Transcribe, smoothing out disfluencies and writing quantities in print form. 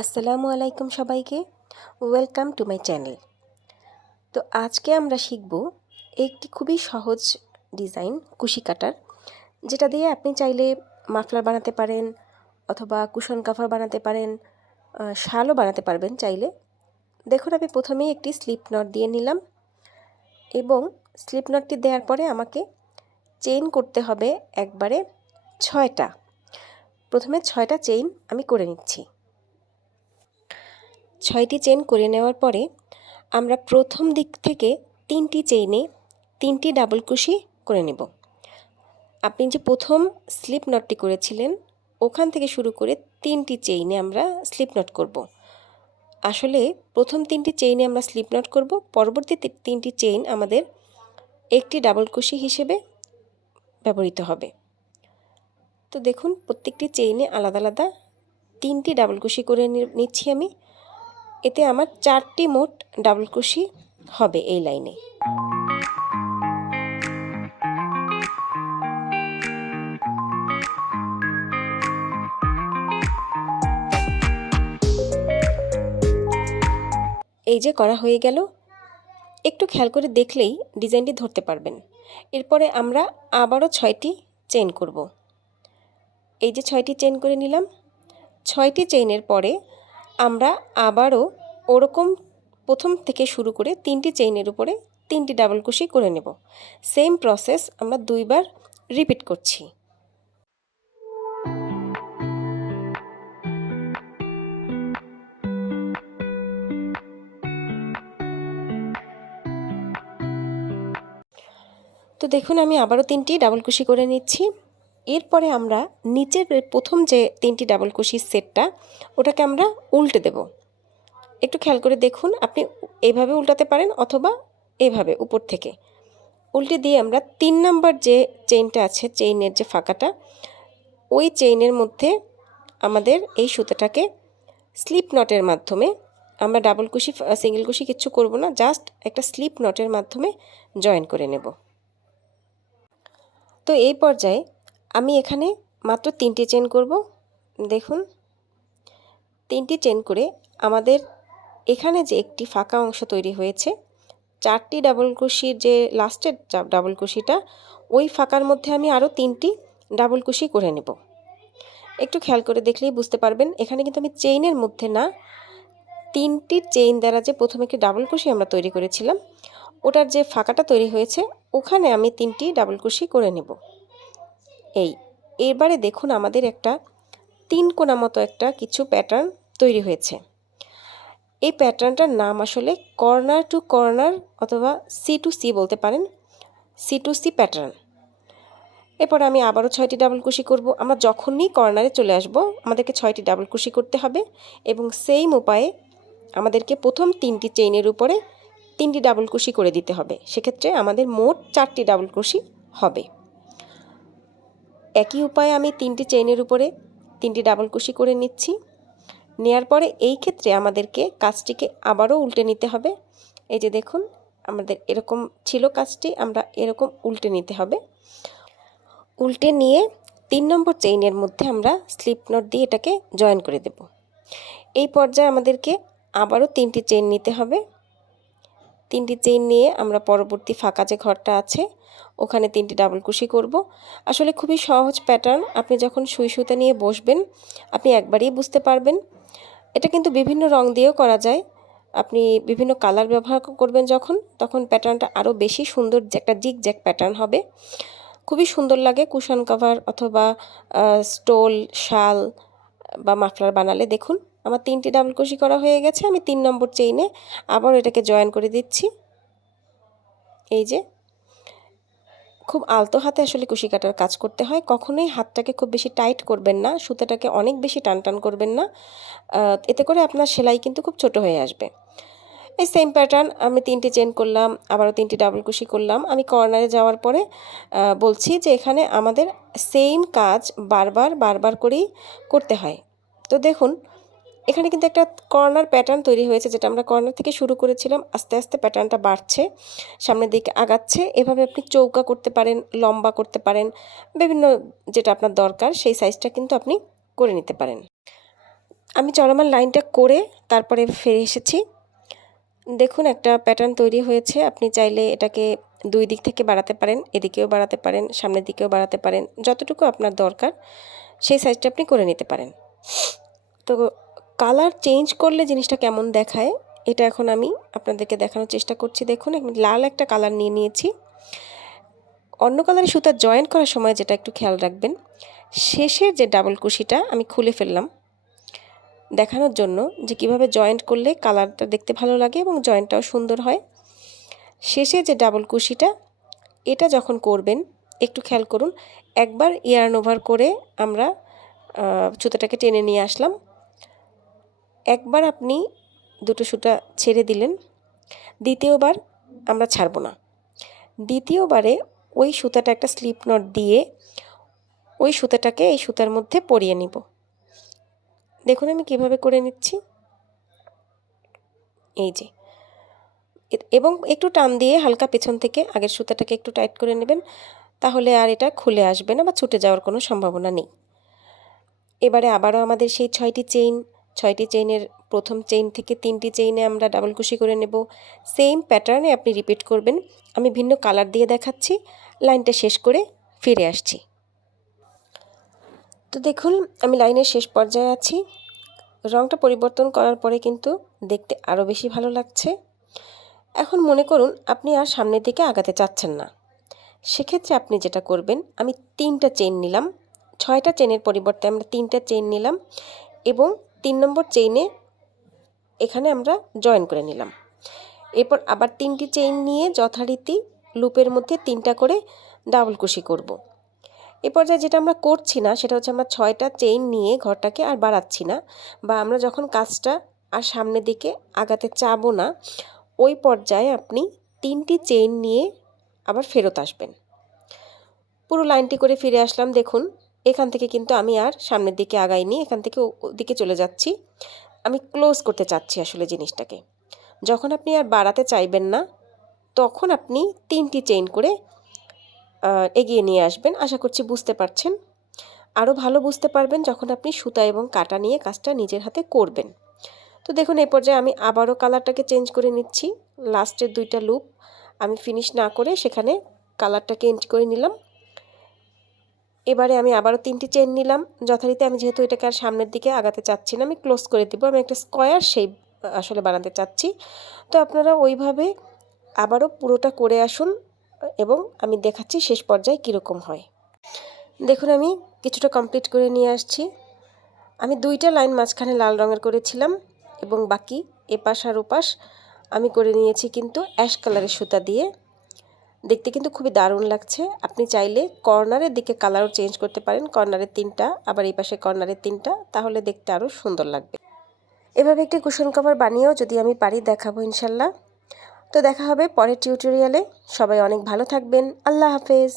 আসসালামু আলাইকুম সবাইকে। Welcome to my channel. তো আজকে আমরা শিখব একটি খুবই সহজ ডিজাইন কুশি কাটার, যেটা দিয়ে আপনি চাইলে মাফলার বানাতে পারেন অথবা কুশন কাভার বানাতে পারেন, শালও বানাতে পারবেন চাইলে। দেখুন, আমি প্রথমেই একটি স্লিপ নট দিয়ে নিলাম এবং স্লিপ নটটি দেওয়ার পরে আমাকে চেইন করতে হবে একবারে 6টা। প্রথমে 6টা চেইন আমি করে নিচ্ছি। 6টি চেইন করে নেওয়ার পরে আমরা প্রথম দিক থেকে 3টি চেইনে 3টি ডাবল কুশি করে নেব। আপনি যে প্রথম স্লিপ নটটি করেছিলেন ওখান থেকে শুরু করে 3টি চেইনে আমরা স্লিপ নট করব। আসলে প্রথম 3টি চেইনে আমরা স্লিপ নট করব, পরবর্তী 3টি চেইন আমাদের একটি ডাবল কুশি হিসেবে ব্যবহৃত হবে। তো দেখুন, প্রত্যেকটি চেইনে আলাদা আলাদা 3টি ডাবল কুশি করে নিচ্ছি আমি। এতে আমার 4টি মোট ডাবল কুশি হবে এই লাইনে। এই যে করা হয়ে গেল। একটু খেয়াল করে দেখলেই ডিজাইনটি ধরতে পারবেন। এরপরে আমরা আবারও 6টি চেইন করব। এই যে 6টি চেইন করে নিলাম। 6টি চেইনের পরে আমরা আবারও ওরকম প্রথম থেকে শুরু করে 3টি চেইনের উপরে 3টি ডাবল কুশি করে নেব। সেম প্রসেস আমরা 2বার রিপিট করছি। তো দেখুন, আমি আবারও 3টি ডাবল কুশি করে নিচ্ছি। এরপরে আমরা নিচের প্রথম যে 3টি ডাবল কুশির সেটটা ওটাকে আমরা উল্টে দেব। একটু খেয়াল করে দেখুন, আপনি এইভাবে উল্টাতে পারেন অথবা এভাবে উপর থেকে উল্টে দিয়ে আমরা 3 নাম্বার যে চেইনটা আছে, চেইনের যে ফাঁকাটা, ওই চেইনের মধ্যে আমাদের এই সুতাটাকে স্লিপ নটের মাধ্যমে, আমরা ডাবল কুশি সিঙ্গেল কুশি কিচ্ছু করব না, জাস্ট একটা স্লিপ নটের মাধ্যমে জয়েন করে নেব। তো এই পর্যায়ে আমি এখানে মাত্র 3টি চেইন করব। দেখুন, 3টি চেইন করে আমাদের এখানে যে একটি ফাঁকা অংশ তৈরি হয়েছে, 4টি ডাবল কুশির যে লাস্টের ডাবল কুশিটা, ওই ফাঁকার মধ্যে আমি আরও 3টি ডাবল কুশি করে নেব। একটু খেয়াল করে দেখলেই বুঝতে পারবেন, এখানে কিন্তু আমি চেইনের মধ্যে না, 3টি চেইন দ্বারা যে প্রথমে একটি ডাবল কুশি আমরা তৈরি করেছিলাম ওটার যে ফাঁকাটা তৈরি হয়েছে ওখানে আমি 3টি ডাবল কুশি করে নেব। এবারে দেখুন, আমাদের একটা 3 কোণা মতো একটা কিছু প্যাটার্ন তৈরি হয়েছে। এই প্যাটার্নটার নাম আসলে কর্নার টু কর্নার অথবা সি টু সি বলতে পারেন, সি টু সি প্যাটার্ন। এরপর আমি আবারও 6টি ডাবল কুশি করব। আমরা যখনই কর্নারে চলে আসব আমাদেরকে 6টি ডাবল কুশি করতে হবে এবং সেম উপায়ে আমাদেরকে প্রথম 3টি চেইনের উপরে 3টি ডাবল কুশি করে দিতে হবে। সেক্ষেত্রে আমাদের মোট 4টি ডাবল কুশি হবে। একই উপায়ে আমি 3টি চেইনের উপরে 3টি ডাবল কুশি করে নিচ্ছি। নেয়ার পরে এই ক্ষেত্রে আমাদেরকে কাজটিকে আবারও উল্টে নিতে হবে। এই যে দেখুন, আমাদের এরকম ছিল কাজটি, আমরা এরকম উল্টে নিতে হবে। উল্টে নিয়ে 3 নম্বর চেইনের মধ্যে আমরা স্লিপ নট দিয়ে এটাকে জয়েন করে দেব। এই পর্যায়ে আমাদেরকে আবারও 3টি চেইন নিতে হবে। 3টি চেইন নিয়ে আমরা পরবর্তী ফাঁকা যে ঘরটা আছে ওখানে 3টি ডাবল কুশি করব। আসলে খুবই সহজ প্যাটার্ন, আপনি যখন সুই সুতা নিয়ে বসবেন আপনি একবারেই বুঝতে পারবেন। এটা কিন্তু বিভিন্ন রং দিয়েও করা যায়। আপনি বিভিন্ন কালার ব্যবহার করবেন তখন প্যাটার্নটা আরও বেশি সুন্দর, যে একটা জিগ জ্যাগ প্যাটার্ন হবে। খুবই সুন্দর লাগে কুশন কভার অথবা স্টোল, শাল বা মাফলার বানালে। দেখুন, আমার 3টি ডাবল কুশি করা হয়ে গেছে। আমি 3 নম্বর চেইনে আবার এটাকে জয়েন করে দিচ্ছি। এই যে, খুব আলতো হাতে আসলে কুশি কাটার কাজ করতে হয়। কখনোই হাতটাকে খুব বেশি টাইট করবেন না, সুতাটাকে অনেক বেশি টান টান করবেন না, এতে করে আপনার সেলাই কিন্তু খুব ছোট হয়ে আসবে। এই সেম প্যাটার্ন আমি 3টি চেইন করলাম, আবারও 3টি ডাবল কুশি করলাম। আমি কর্নারে যাওয়ার পরে বলছি যে এখানে আমাদের সেম কাজ বারবার বারবার করেই করতে হয়। তো দেখুন, এখানে কিন্তু একটা কর্নার প্যাটার্ন তৈরি হয়েছে, যেটা আমরা কর্নার থেকে শুরু করেছিলাম। আস্তে আস্তে প্যাটার্নটা বাড়ছে, সামনের দিকে আগাচ্ছে। এভাবে আপনি চৌকা করতে পারেন, লম্বা করতে পারেন, বিভিন্ন যেটা আপনার দরকার সেই সাইজটা কিন্তু আপনি করে নিতে পারেন। আমি চলমান লাইনটা করে তারপরে ফিরে এসেছি। দেখুন একটা প্যাটার্ন তৈরি হয়েছে। আপনি চাইলে এটাকে 2 দিক থেকে বাড়াতে পারেন, এদিকেও বাড়াতে পারেন, সামনের দিকেও বাড়াতে পারেন। যতটুকু আপনার দরকার সেই সাইজটা আপনি করে নিতে পারেন। তো কালার চেঞ্জ করলে জিনিসটা কেমন দেখায় এটা এখন আমি আপনাদেরকে দেখানোর চেষ্টা করছি। দেখুন আমি লাল একটা কালার নিয়ে নিয়েছি। অন্য কালারের সুতা জয়েন করার সময় যেটা একটু খেয়াল রাখবেন, শেষের যে ডাবল কুশিটা আমি খুলে ফেললাম দেখানোর জন্য যে কিভাবে জয়েন্ট করলে কালারটা দেখতে ভালো লাগে এবং জয়েন্টটাও সুন্দর হয়। শেষে যে ডাবল কুশিটা এটা যখন করবেন একটু খেয়াল করুন, একবার ইয়ার্ন ওভার করে আমরা সুতাটাকে টেনে নিয়ে আসলাম। একবার আপনি দুটো সুতা ছেড়ে দিলেন, দ্বিতীয়বার আমরা ছাড়বো না। দ্বিতীয়বারে ওই সুতাটা একটা স্লিপ নট দিয়ে ওই সুতাটাকে এই সুতার মধ্যে পরিয়ে নিব। দেখুন আমি কিভাবে করে নিচ্ছি, এই যে, এবং একটু টান দিয়ে হালকা পেছন থেকে আগের সুতাটাকে একটু টাইট করে নেবেন, তাহলে আর এটা খুলে আসবে না বা ছুটে যাওয়ার কোনো সম্ভাবনা নেই। এবারে আবারও আমাদের সেই 6টি চেইনের প্রথম চেইন থেকে 3টি চেইনে আমরা ডাবল কুশি করে নেব। সেম প্যাটার্নে আপনি রিপিট করবেন। আমি ভিন্ন কালার দিয়ে দেখাচ্ছি, লাইনটা শেষ করে ফিরে আসছি। তো দেখুন আমি লাইনের শেষ পর্যায়ে আছি। রঙটা পরিবর্তন করার পরে কিন্তু দেখতে আরও বেশি ভালো লাগছে। এখন মনে করুন আপনি আর সামনের দিকে আগাতে চাচ্ছেন না, সেক্ষেত্রে আপনি যেটা করবেন, আমি 3টা চেইন নিলাম, 6টা চেইনের পরিবর্তে আমরা 3টা চেইন নিলাম এবং 3 নম্বর চেইনে এখানে আমরা জয়েন করে নিলাম। এরপর আবার 3টি চেইন নিয়ে যথারীতি লুপের মধ্যে 3টা করে ডাবল কুশি করব। এ পর্যায়ে যেটা আমরা করছি না সেটা হচ্ছে আমরা 6টা চেইন নিয়ে ঘরটাকে আর বাড়াচ্ছি না, বা আমরা যখন কাজটা আর সামনের দিকে আগাতে চাবো না ওই পর্যায়ে আপনি 3টি চেইন নিয়ে আবার ফেরত আসবেন। পুরো লাইনটি করে ফিরে আসলাম। দেখুন এখান থেকে কিন্তু আমি আর সামনের দিকে আগাইনি, এখান থেকে ওদিকে চলে যাচ্ছি। আমি ক্লোজ করতে চাচ্ছি আসলে জিনিসটাকে। যখন আপনি আর বাড়াতে চাইবেন না তখন আপনি 3টি চেইন করে এগিয়ে নিয়ে আসবেন। আশা করছি বুঝতে পারছেন। আরও ভালো বুঝতে পারবেন যখন আপনি সুতা এবং কাঁটা নিয়ে কাজটা নিজের হাতে করবেন। তো দেখুন এই পর্যায়ে আমি আবারও কালারটাকে চেঞ্জ করে নিচ্ছি। লাস্টের 2টা লুপ আমি ফিনিশ না করে সেখানে কালারটাকে এন্ট্রি করে নিলাম। এবারে আমি আবারও 3টি চেইন নিলাম যথারীতি। আমি যেহেতু এটাকে আর সামনের দিকে আগাতে চাচ্ছি না, আমি ক্লোজ করে দেবো। আমি একটা স্কোয়ার শেপ আসলে বানাতে চাচ্ছি। তো আপনারা ওইভাবে আবারও পুরোটা করে আসুন এবং আমি দেখাচ্ছি শেষ পর্যায়ে কীরকম হয়। দেখুন আমি কিছুটা কমপ্লিট করে নিয়ে আসছি। আমি 2টা লাইন মাঝখানে লাল রঙের করেছিলাম এবং বাকি এপাশ আর ওপাশ আমি করে নিয়েছি কিন্তু অ্যাশ কালারের সুতা দিয়ে। দেখতে কিন্তু খুবই দারুণ লাগছে। আপনি চাইলে কর্নারের দিকে কালারও চেঞ্জ করতে পারেন, কর্নারের 3টা আবার এই পাশে কর্নারের 3টা, তাহলে দেখতে আরও সুন্দর লাগবে। এভাবে একটি কুশন কভার বানিয়েও যদি আমি পারি দেখাবো ইনশাল্লাহ। তো দেখা হবে পরের টিউটোরিয়ালে। সবাই অনেক ভালো থাকবেন। আল্লাহ হাফেজ।